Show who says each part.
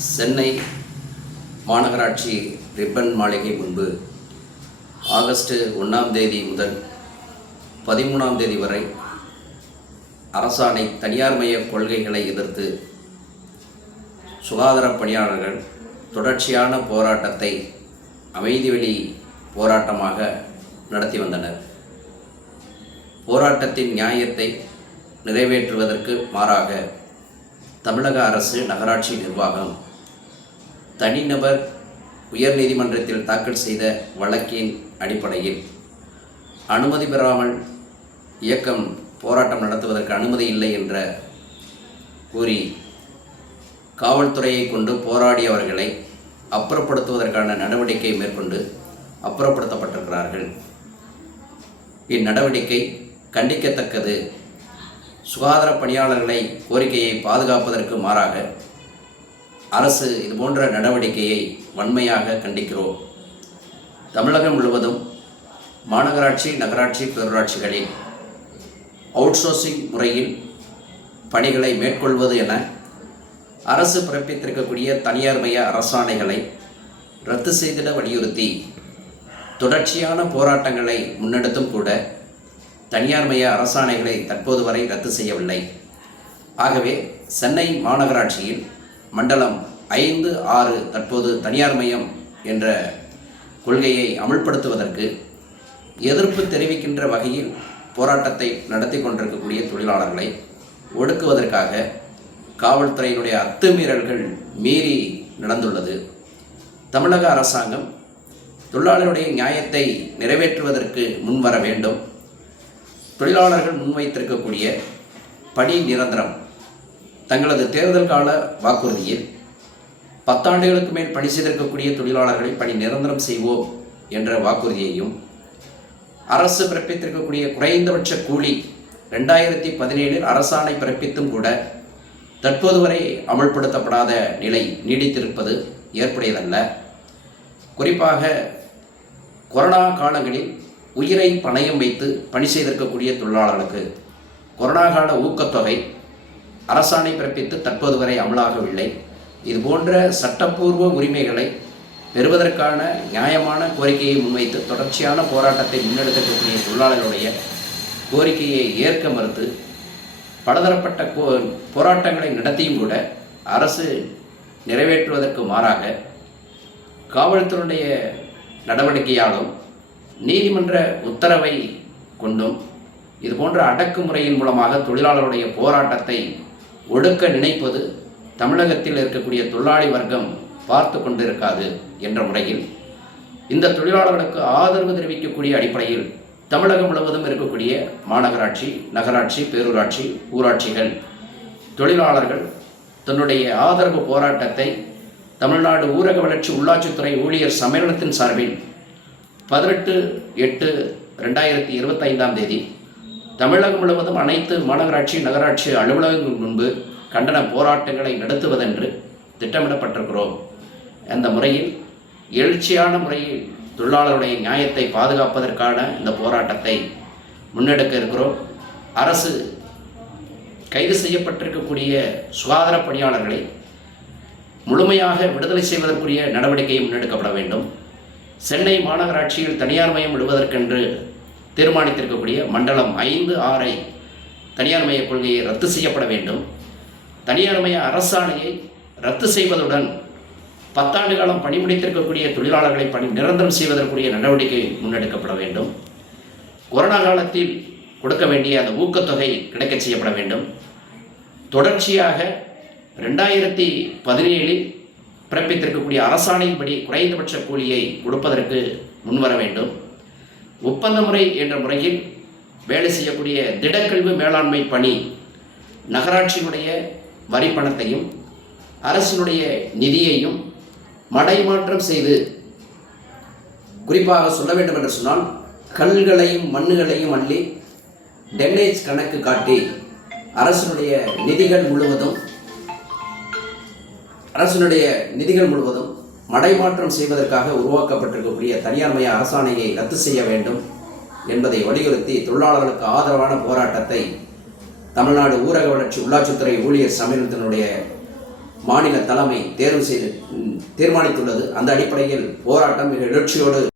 Speaker 1: சென்னை மாநகராட்சி ரிப்பன் மாளிகை முன்பு ஆகஸ்ட் ஒன்றாம் தேதி முதல் பதிமூணாம் தேதி வரை அரசாணை தனியார் மைய கொள்கைகளை எதிர்த்து சுகாதார பணியாளர்கள் தொடர்ச்சியான போராட்டத்தை அமைதிவெளி போராட்டமாக நடத்தி வந்தனர். போராட்டத்தின் நியாயத்தை நிறைவேற்றுவதற்கு மாறாக தமிழக அரசு நகராட்சி நிர்வாகம். தனிநபர் உயர்நீதிமன்றத்தில் தாக்கல் செய்த வழக்கின் அடிப்படையில் அனுமதி பெறாமல் இயக்கம் போராட்டம் நடத்துவதற்கு அனுமதி இல்லை என்ற கூறி காவல்துறையை கொண்டு போராடியவர்களை அப்புறப்படுத்துவதற்கான நடவடிக்கை மேற்கொண்டு அப்புறப்படுத்தப்பட்டிருக்கிறார்கள். இந்நடவடிக்கை கண்டிக்கத்தக்கது சுகாதார பணியாளர்களை கோரிக்கையை பாதுகாப்பதற்கு மாறாக அரசு இதுபோன்ற நடவடிக்கையை வன்மையாக கண்டிக்கிறோம். தமிழகம் முழுவதும் மாநகராட்சி நகராட்சி பேரூராட்சிகளில் அவுட்சோர்சிங் முறையில் பணிகளை மேற்கொள்வது என அரசு பிறப்பித்திருக்கக்கூடிய தனியார்மய அரசாணைகளை ரத்து செய்திட வலியுறுத்தி தொடர்ச்சியான போராட்டங்களை முன்னெடுத்தும் கூட தனியார்மய அரசாணைகளை தற்போது வரை ரத்து செய்யவில்லை. ஆகவே சென்னை மாநகராட்சியில் மண்டலம் ஐந்து ஆறு தற்போது தனியார் மையம் என்ற கொள்கையை அமுல்படுத்துவதற்கு எதிர்ப்பு தெரிவிக்கின்ற வகையில் போராட்டத்தை நடத்தி கொண்டிருக்கக்கூடிய தொழிலாளர்களை ஒடுக்குவதற்காக காவல்துறையினுடைய அத்துமீறல்கள் மீறி நடந்துள்ளது. தமிழக அரசாங்கம் தொழிலாளருடைய நியாயத்தை நிறைவேற்றுவதற்கு முன்வர வேண்டும். தொழிலாளர்கள் முன்வைத்திருக்கக்கூடிய பணி நிரந்தரம். தங்களது தேர்தல் கால வாக்குறுதியில் பத்தாண்டுகளுக்கு மேல் பணி செய்திருக்கக்கூடிய தொழிலாளர்களை பணி நிரந்தரம் செய்வோம் என்ற வாக்குறுதியையும் அரசு பிறப்பித்திருக்கக்கூடிய குறைந்தபட்ச கூலி ரெண்டாயிரத்தி பதினேழில் அரசாணை பிறப்பித்தும் கூட தற்போது வரை அமல்படுத்தப்படாத நிலை நீடித்திருப்பது ஏற்புடையதல்ல. குறிப்பாக கொரோனா காலங்களில் உயிரை பணயம் வைத்து பணி செய்திருக்கக்கூடிய தொழிலாளர்களுக்கு கொரோனா கால ஊக்கத்தொகை அரசாணை பிறப்பித்து தற்போது வரை அமலாகவில்லை. இதுபோன்ற சட்டப்பூர்வ உரிமைகளை பெறுவதற்கான நியாயமான கோரிக்கையை முன்வைத்து தொடர்ச்சியான போராட்டத்தை முன்னெடுக்கக்கூடிய தொழிலாளர்களுடைய கோரிக்கையை ஏற்க மறுத்து பலதரப்பட்ட கோ போராட்டங்களை நடத்தியும் கூட அரசு நிறைவேற்றுவதற்கு மாறாக காவல்துறையுடைய நடவடிக்கையாலும் நீதிமன்ற உத்தரவை கொண்டும் இதுபோன்ற அடக்குமுறையின் மூலமாக தொழிலாளருடைய போராட்டத்தை ஒடுக்க நினைப்பது தமிழகத்தில் இருக்கக்கூடிய தொழிலாளி வர்க்கம் பார்த்து கொண்டிருக்காது என்ற முறையில் இந்த தொழிலாளர்களுக்கு ஆதரவு தெரிவிக்கக்கூடிய அடிப்படையில் தமிழகம் முழுவதும் இருக்கக்கூடிய மாநகராட்சி நகராட்சி பேரூராட்சி ஊராட்சிகள் தொழிலாளர்கள் தன்னுடைய ஆதரவு போராட்டத்தை தமிழ்நாடு ஊரக வளர்ச்சி உள்ளாட்சித்துறை ஊழியர் சம்மேளனத்தின் சார்பில் பதினெட்டு எட்டு ரெண்டாயிரத்தி இருபத்தைந்தாம் தேதி தமிழகம் முழுவதும் அனைத்து மாநகராட்சி நகராட்சி அலுவலகங்கள் முன்பு கண்டன போராட்டங்களை நடத்துவதென்று திட்டமிடப்பட்டிருக்கிறோம். அந்த முறையில் எழுச்சியான முறையில் தொழிலாளருடைய நியாயத்தை பாதுகாப்பதற்கான இந்த போராட்டத்தை முன்னெடுக்க இருக்கிறோம். அரசு கைது செய்யப்பட்டிருக்கக்கூடிய சுகாதார பணியாளர்களை முழுமையாக விடுதலை செய்வதற்குரிய நடவடிக்கையும் முன்னெடுக்கப்பட வேண்டும். சென்னை மாநகராட்சியில் தனியார்மயம் விடுவதற்கென்று தீர்மானித்திருக்கக்கூடிய மண்டலம் ஐந்து ஆறை தனியார்மய கொள்கையை ரத்து செய்யப்பட வேண்டும். தனியார்மய அரசாணையை ரத்து செய்வதுடன் பத்தாண்டு காலம் பணிபுரித்திருக்கக்கூடிய தொழிலாளர்களை பணி நிரந்தரம் செய்வதற்குரிய நடவடிக்கை முன்னெடுக்கப்பட வேண்டும். கொரோனா காலத்தில் கொடுக்க வேண்டிய அந்த ஊக்கத்தொகை கிடைக்க செய்யப்பட வேண்டும். தொடர்ச்சியாக ரெண்டாயிரத்தி பதினேழில் பிறப்பித்திருக்கக்கூடிய அரசாணையின்படி குறைந்தபட்ச கூலியை கொடுப்பதற்கு முன்வர வேண்டும். ஒப்பந்த முறை என்ற முறையில் வேலை செய்யக்கூடிய திடக்கழிவு மேலாண்மை பணி நகராட்சியினுடைய வரி பணத்தையும் அரசினுடைய நிதியையும் மடைமாற்றம் செய்து குறிப்பாக சொல்ல வேண்டும் என்று சொன்னால் கல்களையும் மண்ணுகளையும் அள்ளி டெமேஜ் கணக்கு காட்டி அரசினுடைய நிதிகள் முழுவதும் அரசினுடைய நிதிகள் முழுவதும் மடைமாற்றம் செய்வதற்காக உருவாக்கப்பட்டிருக்கக்கூடிய தனியார்மய அரசாணையை ரத்து செய்ய வேண்டும் என்பதை வலியுறுத்தி தொழிலாளர்களுக்கு ஆதரவான போராட்டத்தை தமிழ்நாடு ஊரக வளர்ச்சி உள்ளாட்சித்துறை ஊழியர் சம்மேளனத்தினுடைய மாநில தலைமை தேர்வு செய்து தீர்மானித்துள்ளது. அந்த அடிப்படையில் போராட்டம் மிக எழுச்சியோடு